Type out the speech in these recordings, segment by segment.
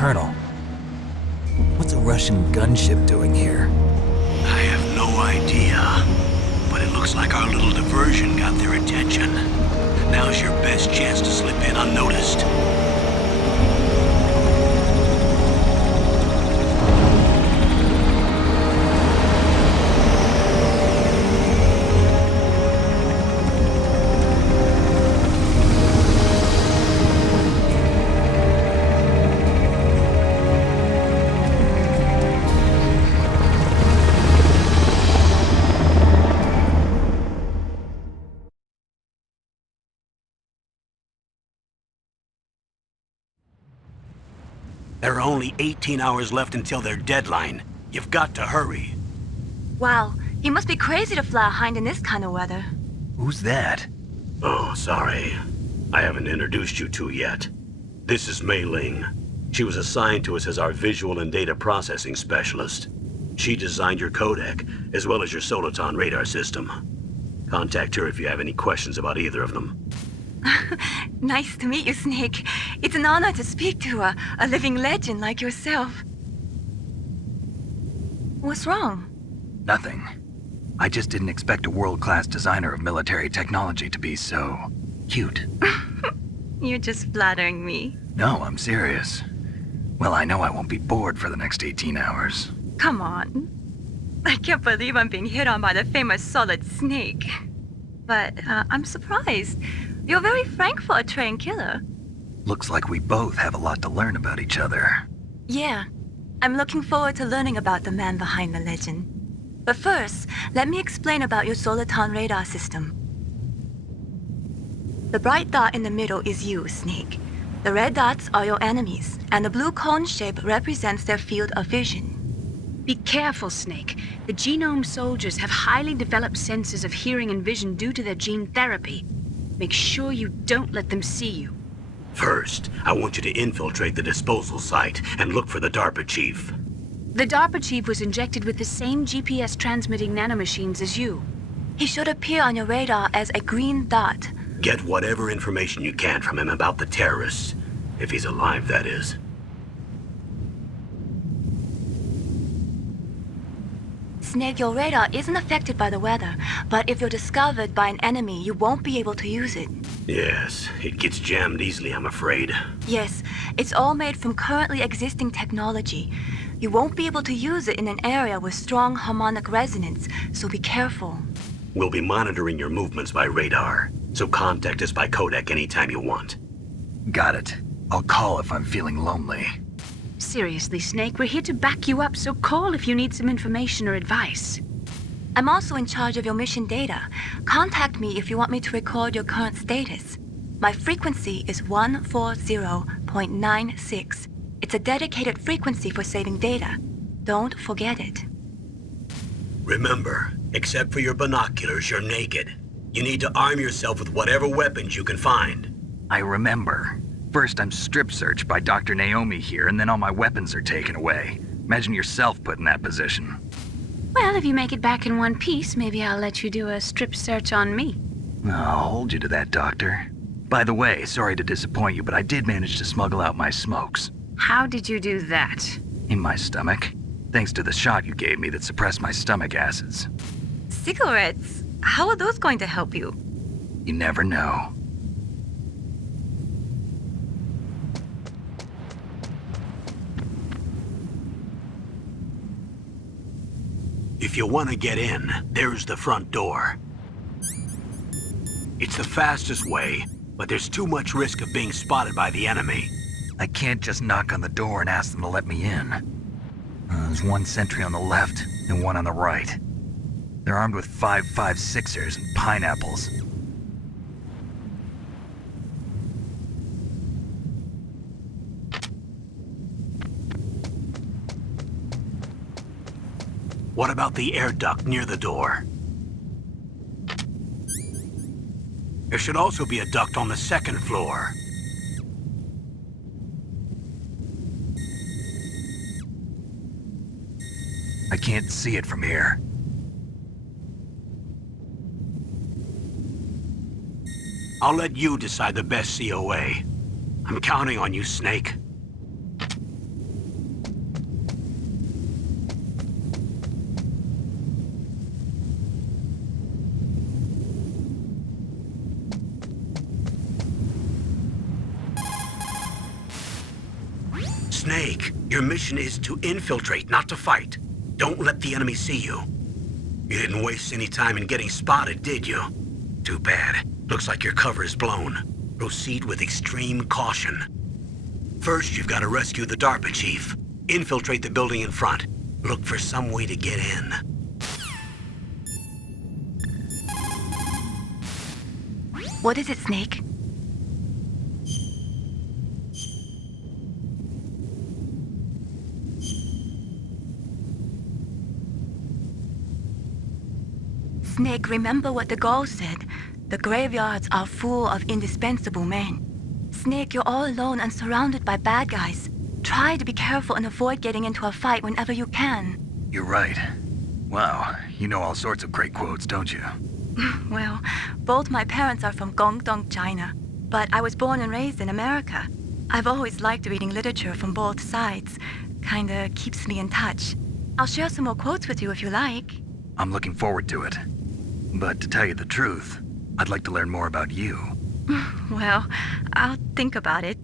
Colonel, what's a Russian gunship doing here? I have no idea, but it looks like our little diversion got their attention. Now's your best chance to slip in unnoticed. There are only 18 hours left until their deadline. You've got to hurry. Wow, he must be crazy to fly a hind in this kind of weather. Who's that? Oh, sorry. I haven't introduced you to yet. This is Mei Ling. She was assigned to us as our visual and data processing specialist. She designed your codec, as well as your soliton radar system. Contact her if you have any questions about either of them. Nice to meet you, Snake. It's an honor to speak to a living legend like yourself. What's wrong? Nothing. I just didn't expect a world-class designer of military technology to be so cute. You're just flattering me. No, I'm serious. Well, I know I won't be bored for the next 18 hours. Come on. I can't believe I'm being hit on by the famous Solid Snake. But I'm surprised. You're very frank for a trained killer. Looks like we both have a lot to learn about each other. Yeah. I'm looking forward to learning about the man behind the legend. But first, let me explain about your soliton radar system. The bright dot in the middle is you, Snake. The red dots are your enemies, and the blue cone shape represents their field of vision. Be careful, Snake. The genome soldiers have highly developed senses of hearing and vision due to their gene therapy. Make sure you don't let them see you. First, I want you to infiltrate the disposal site and look for the DARPA chief. The DARPA chief was injected with the same GPS transmitting nanomachines as you. He should appear on your radar as a green dot. Get whatever information you can from him about the terrorists. If he's alive, that is. Snake, your radar isn't affected by the weather, but if you're discovered by an enemy, you won't be able to use it. Yes, it gets jammed easily, I'm afraid. Yes, it's all made from currently existing technology. You won't be able to use it in an area with strong harmonic resonance, so be careful. We'll be monitoring your movements by radar, so contact us by codec anytime you want. Got it. I'll call if I'm feeling lonely. Seriously, Snake, we're here to back you up, so call if you need some information or advice. I'm also in charge of your mission data. Contact me if you want me to record your current status. My frequency is 140.96. It's a dedicated frequency for saving data. Don't forget it. Remember, except for your binoculars, you're naked. You need to arm yourself with whatever weapons you can find. I remember. First, I'm strip searched by Dr. Naomi here, and then all my weapons are taken away. Imagine yourself put in that position. Well, if you make it back in one piece, maybe I'll let you do a strip search on me. I'll hold you to that, Doctor. By the way, sorry to disappoint you, but I did manage to smuggle out my smokes. How did you do that? In my stomach. Thanks to the shot you gave me that suppressed my stomach acids. Cigarettes? How are those going to help you? You never know. If you want to get in, there's the front door. It's the fastest way, but there's too much risk of being spotted by the enemy. I can't just knock on the door and ask them to let me in. There's one sentry on the left and one on the right. They're armed with 5.56ers and pineapples. What about the air duct near the door? There should also be a duct on the second floor. I can't see it from here. I'll let you decide the best COA. I'm counting on you, Snake. Snake, your mission is to infiltrate, not to fight. Don't let the enemy see you. You didn't waste any time in getting spotted, did you? Too bad. Looks like your cover is blown. Proceed with extreme caution. First, you've got to rescue the DARPA chief. Infiltrate the building in front. Look for some way to get in. What is it, Snake? Snake, remember what the Gaul said. The graveyards are full of indispensable men. Snake, you're all alone and surrounded by bad guys. Try to be careful and avoid getting into a fight whenever you can. You're right. Wow, you know all sorts of great quotes, don't you? Well, both my parents are from Guangdong, China, but I was born and raised in America. I've always liked reading literature from both sides. Kinda keeps me in touch. I'll share some more quotes with you if you like. I'm looking forward to it. But to tell you the truth, I'd like to learn more about you. Well, I'll think about it.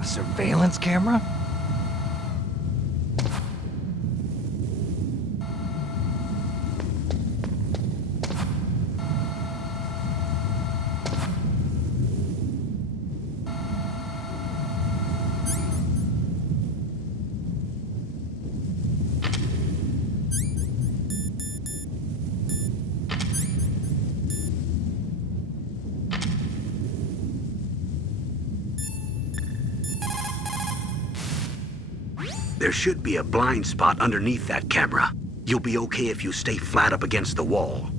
A surveillance camera? There should be a blind spot underneath that camera. You'll be okay if you stay flat up against the wall.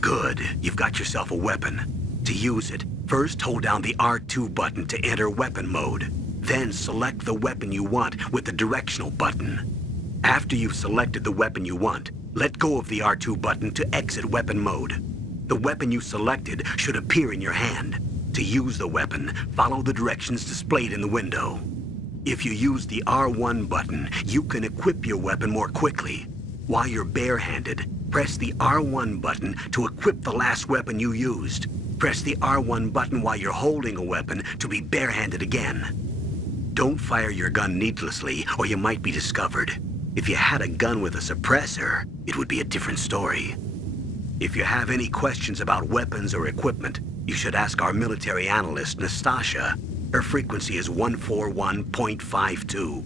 Good. You've got yourself a weapon. To use it, first hold down the R2 button to enter weapon mode. Then select the weapon you want with the directional button. After you've selected the weapon you want, let go of the R2 button to exit weapon mode. The weapon you selected should appear in your hand. To use the weapon, follow the directions displayed in the window. If you use the R1 button, you can equip your weapon more quickly. While you're barehanded, press the R1 button to equip the last weapon you used. Press the R1 button while you're holding a weapon to be barehanded again. Don't fire your gun needlessly, or you might be discovered. If you had a gun with a suppressor, it would be a different story. If you have any questions about weapons or equipment, You should ask our military analyst, Nastasha. Her frequency is 141.52.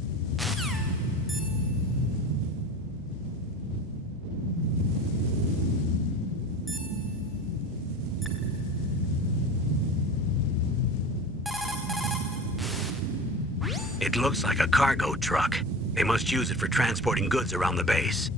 It looks like a cargo truck. They must use it for transporting goods around the base.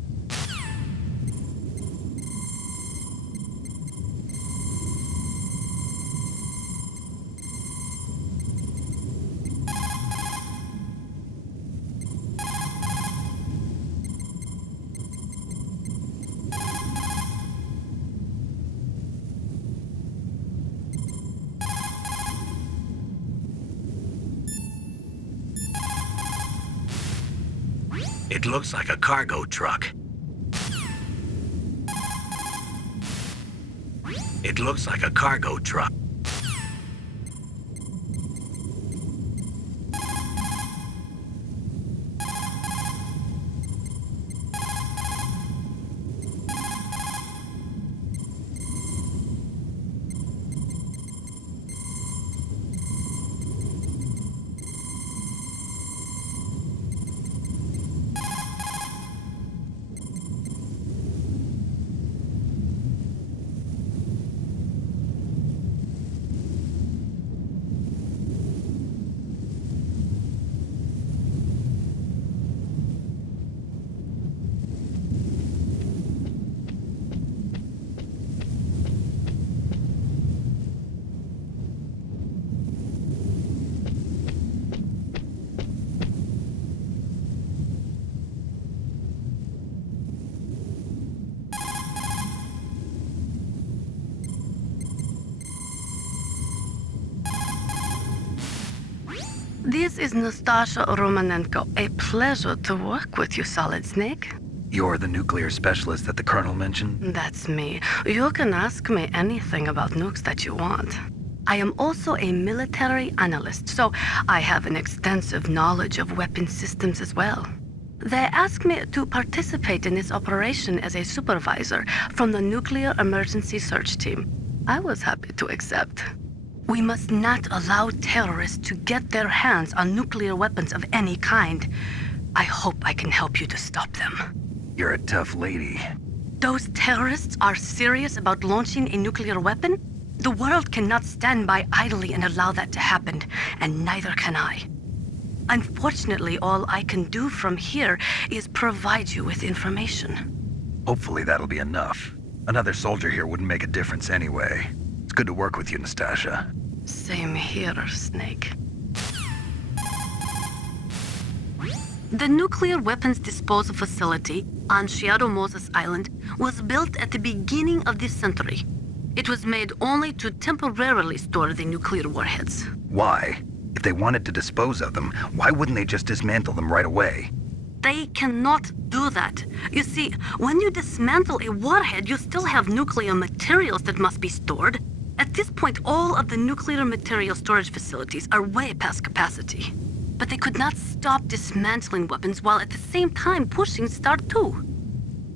It looks like a cargo truck. It looks like a cargo truck. This is Nastasha Romanenko. A pleasure to work with you, Solid Snake. You're the nuclear specialist that the Colonel mentioned? That's me. You can ask me anything about nukes that you want. I am also a military analyst, so I have an extensive knowledge of weapon systems as well. They asked me to participate in this operation as a supervisor from the Nuclear Emergency Search Team. I was happy to accept. We must not allow terrorists to get their hands on nuclear weapons of any kind. I hope I can help you to stop them. You're a tough lady. Those terrorists are serious about launching a nuclear weapon? The world cannot stand by idly and allow that to happen, and neither can I. Unfortunately, all I can do from here is provide you with information. Hopefully that'll be enough. Another soldier here wouldn't make a difference anyway. It's good to work with you, Nastasha. Same here, Snake. The nuclear weapons disposal facility on Shadow Moses Island was built at the beginning of this century. It was made only to temporarily store the nuclear warheads. Why? If they wanted to dispose of them, why wouldn't they just dismantle them right away? They cannot do that. You see, when you dismantle a warhead, you still have nuclear materials that must be stored. At this point, all of the nuclear material storage facilities are way past capacity. But they could not stop dismantling weapons while at the same time pushing Start 2.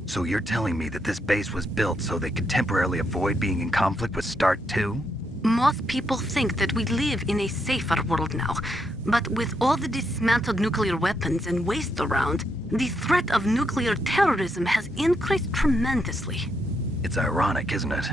So you're telling me that this base was built so they could temporarily avoid being in conflict with Start 2? Most people think that we live in a safer world now. But with all the dismantled nuclear weapons and waste around, the threat of nuclear terrorism has increased tremendously. It's ironic, isn't it?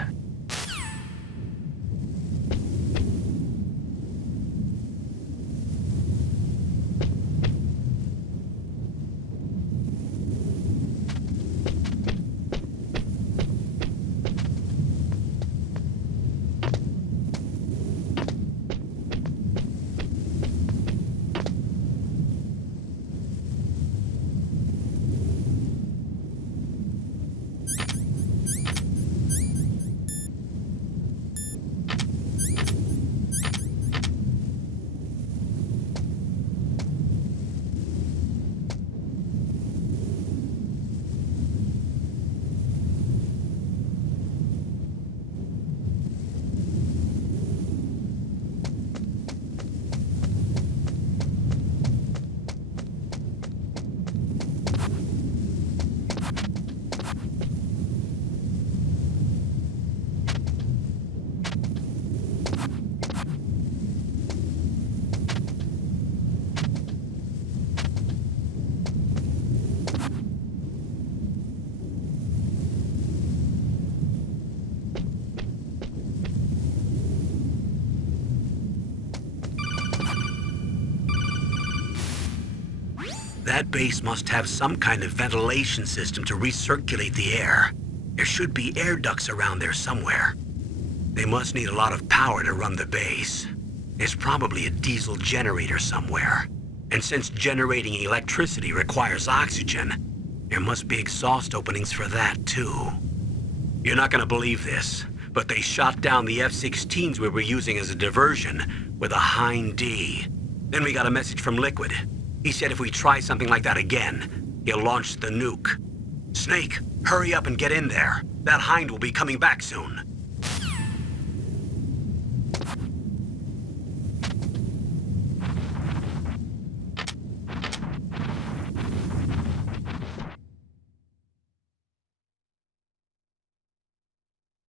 That base must have some kind of ventilation system to recirculate the air. There should be air ducts around there somewhere. They must need a lot of power to run the base. There's probably a diesel generator somewhere. And since generating electricity requires oxygen, there must be exhaust openings for that too. You're not gonna believe this, but they shot down the F-16s we were using as a diversion with a Hind D. Then we got a message from Liquid. He said if we try something like that again, he'll launch the nuke. Snake, hurry up and get in there. That Hind will be coming back soon.